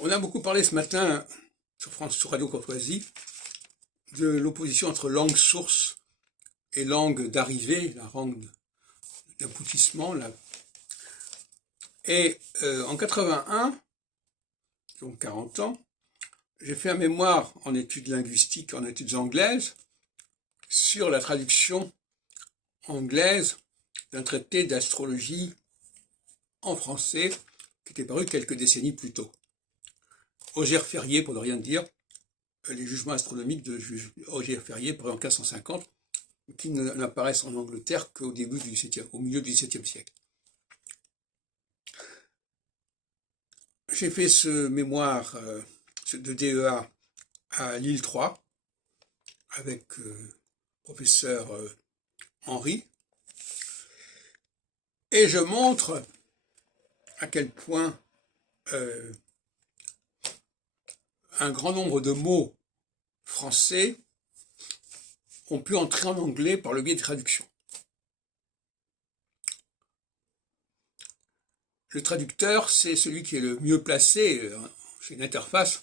On a beaucoup parlé ce matin sur Radio Courtoisie de l'opposition entre langue source et langue d'arrivée, la langue d'aboutissement. Et en 81, donc 40 ans, j'ai fait un mémoire en études linguistiques, en études anglaises, sur la traduction anglaise d'un traité d'astrologie en français qui était paru quelques décennies plus tôt. Auger Ferrier, pour ne rien dire, les jugements astronomiques de Auger Ferrier, paru en 1550, qui n'apparaissent en Angleterre qu'au milieu du XVIIe siècle. J'ai fait ce mémoire de DEA à Lille 3 avec professeur Henri, et je montre à quel point un grand nombre de mots français ont pu entrer en anglais par le biais de traduction. Le traducteur, c'est celui qui est le mieux placé, c'est une interface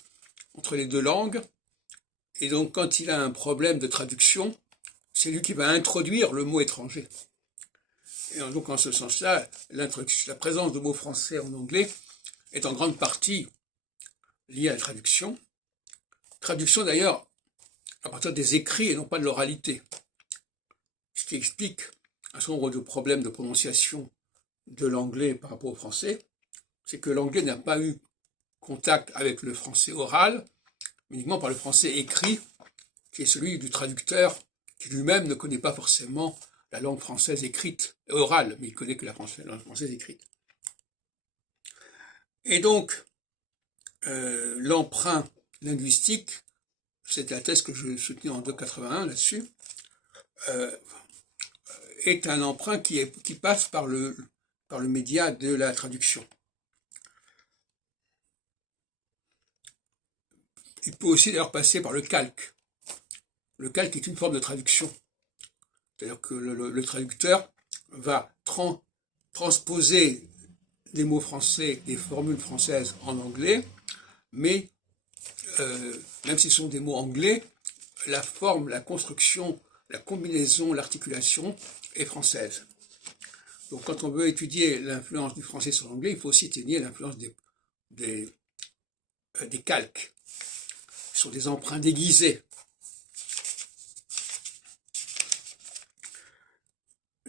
entre les deux langues, et donc quand il a un problème de traduction, c'est lui qui va introduire le mot étranger. Et donc en ce sens-là, la présence de mots français en anglais est en grande partie liée à la traduction. Traduction d'ailleurs à partir des écrits et non pas de l'oralité. Ce qui explique un certain nombre de problèmes de prononciation de l'anglais par rapport au français, c'est que l'anglais n'a pas eu contact avec le français oral, mais uniquement par le français écrit, qui est celui du traducteur, qui lui-même ne connaît pas forcément la langue française écrite, orale, mais il connaît que la langue française écrite. Et donc, l'emprunt linguistique, c'est la thèse que je soutenais en 281 là-dessus, est un emprunt qui passe par le média de la traduction. Il peut aussi d'ailleurs passer par le calque. Le calque est une forme de traduction. C'est-à-dire que le traducteur va transposer des mots français, des formules françaises en anglais, mais même si ce sont des mots anglais, la forme, la construction, la combinaison, l'articulation est française. Donc quand on veut étudier l'influence du français sur l'anglais, il faut aussi étudier l'influence des calques, qui sont des emprunts déguisés.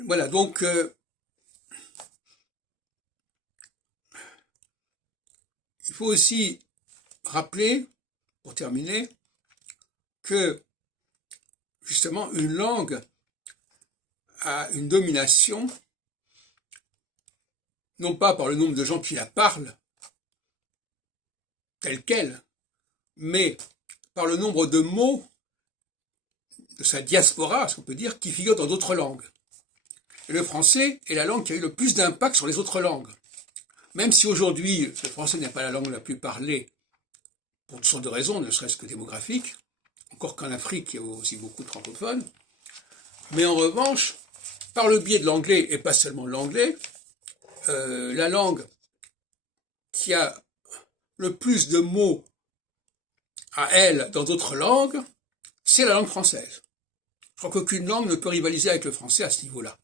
Voilà, donc il faut aussi rappeler, pour terminer, que justement une langue a une domination, non pas par le nombre de gens qui la parlent, telle quelle, mais par le nombre de mots de sa diaspora, ce qu'on peut dire, qui figurent dans d'autres langues. Et le français est la langue qui a eu le plus d'impact sur les autres langues. Même si aujourd'hui, le français n'est pas la langue la plus parlée, pour toutes sortes de raisons, ne serait-ce que démographiques, encore qu'en Afrique, il y a aussi beaucoup de francophones. Mais en revanche, par le biais de l'anglais, et pas seulement l'anglais, la langue qui a le plus de mots à elle dans d'autres langues, c'est la langue française. Je crois qu'aucune langue ne peut rivaliser avec le français à ce niveau-là.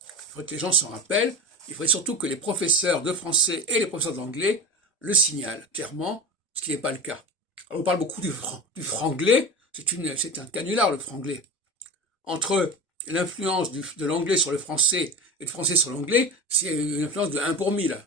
Il faudrait que les gens s'en rappellent. Il faudrait surtout que les professeurs de français et les professeurs d'anglais le signalent clairement, ce qui n'est pas le cas. Alors on parle beaucoup du franglais, c'est un canular le franglais. Entre l'influence de l'anglais sur le français et le français sur l'anglais, c'est une influence de 1 pour 1000.